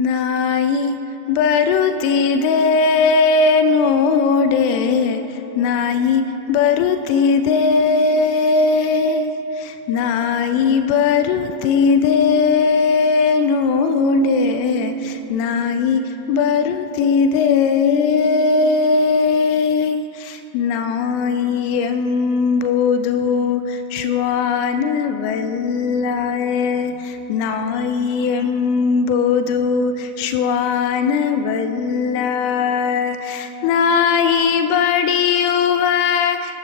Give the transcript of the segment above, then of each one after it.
ನಾಯಿ ಬರುತ್ತಿದೆ ನೋಡೆ, ನಾಯಿ ಬರುತ್ತಿದೆ, ನಾಯಿ ಬರುತ್ತಿದೆ ನೋಡೆ, ನಾಯಿ ಬರುತ್ತಿದೆ. ನಾಯಿ ಎಂಬುದು ಶ್ವಾನವಲ್ಲ, ನಾಯಿ ಎಂಬುದು ಶ್ವಾನವಲ್ಲ. ನಾಯಿ ಬಡಿಯುವ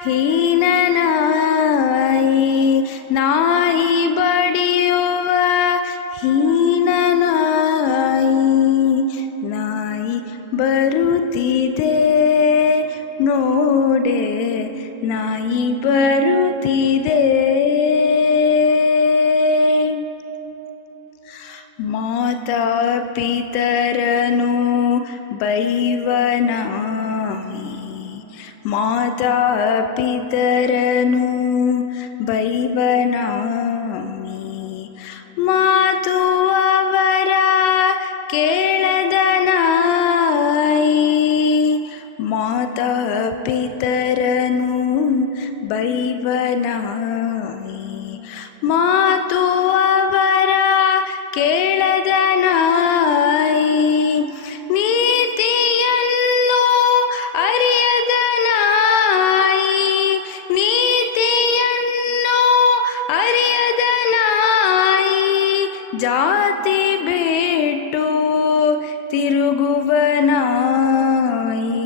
ಹೀನ ನಾಯಿ, ನಾಯಿ ಬಡಿಯುವ ಹೀನ ನಾಯಿ. ನಾಯಿ ಬರುತ್ತಿದೆ ನೋಡೆ, ನಾಯಿ ಬರುತ್ತಿದೆ. ಮಾತಾ ಪಿತರನು ಬೈವ ನಾಯಿ, ಮಾತಾ ಪಿತರನು ಬೈವ ನಾಯಿ. ಮಾತು ಅವರ ಕೇಳದ ನಾಯಿ, ಮಾತಾ ಪಿತರನು ಬೈವ ನಾಯಿ. ಮಾತು ಅವರ ಕೇಳದ ನಾಯಿ, ನೀತಿಯನ್ನು ಅರಿಯದ ನಾಯಿ, ನೀತಿಯನ್ನು ಅರಿಯದ ನಾಯಿ. ಜಾತಿ ಬಿಟ್ಟು ತಿರುಗುವ ನಾಯಿ,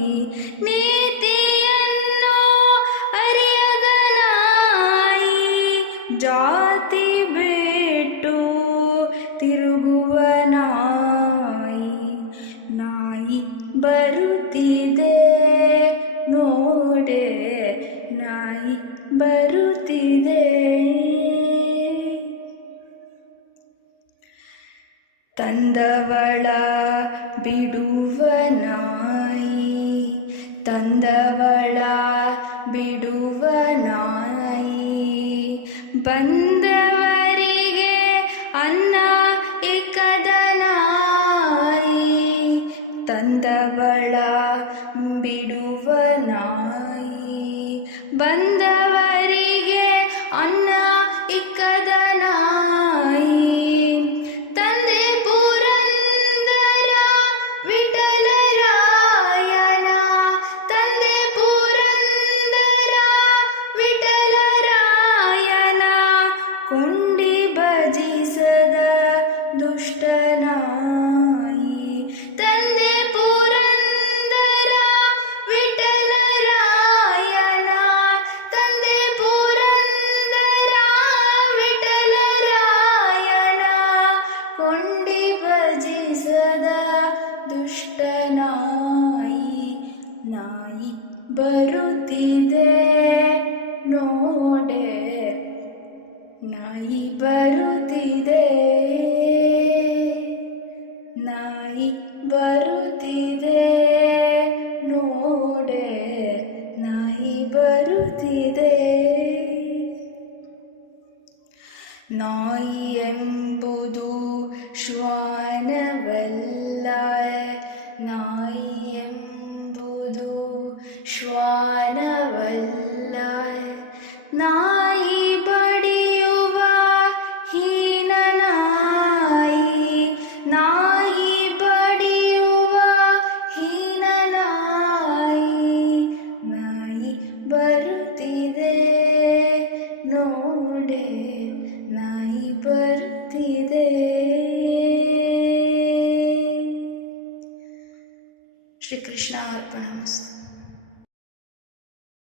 ನೀತಿಯನ್ನು ಅರಿಯದ ನಾಯಿ. ಜಾತಿ ಬಿಟ್ಟು ತಿರುಗುವ ನಾಯಿ. ನಾಯಿ ಬರುತ್ತಿದೆ ನೋಡೆ, ನಾಯಿ ಬರುತ್ತಿದೆ. ತಂದವಳ ಬಿಡುವ ನಾಯಿ, ತಂದವಳ ಬಿಡುವ ನಾಯಿ. ಬಂದವರಿಗೆ ಅನ್ನ ಇಕ್ಕದ ನಾಯಿ, ತಂದವಳ ಬಿಡುವ ನಾಯಿ. ಬಂದವರಿಗೆ ಅನ್ನ ಇಕ್ಕದ ನಾಯಿ. ತಂದೆ ಪುರಂದರ ವಿಠಲರಾಯನ, ತಂದೆ ಪುರಂದರ ವಿಠಲರಾಯನ ಕೊಂಡಿ ಭಜಿಸದ ದುಷ್ಟ ನಾಯಿ. ತಂದೆ ಪುರಂದರ ವಿಠಲರಾಯನ, ತಂದೆ ಪುರಂದರ ವಿಠಲರಾಯನ ಕೊಂಡಿ ಭಜಿಸದ ದುಷ್ಟ ನಾಯಿ. ನಾಯಿ ಬರುತ್ತಿದೆ ನೋಡೆ, ನಾಯಿ ಬರುತ್ತಿದೆ, ನಾಯಿ ಬರುತ್ತಿದೆ ನೋಡೆ, ನಾಯಿ ಬರುತ್ತಿದೆ. ನಾಯಿ ಎಂಬುದು ಶ್ವಾನವಲ್ಲ, ನಾಯಿ ಎಂಬುದು ಶ್ವಾನವಲ್ಲ. ನಾಯಿ ಬಡಿಯುವ ಹೀನ ನಾಯಿ, ನಾಯಿ ಬಡಿಯುವ ಹೀನ ನಾಯಿ. ನಾಯಿ ಬರುತ್ತಿದೆ ನೋಡೆ, ನಾಯಿ ಬರುತ್ತಿದೆ. ಶ್ರೀಕೃಷ್ಣ ಅರ್ಪಣಮಸ್ತು.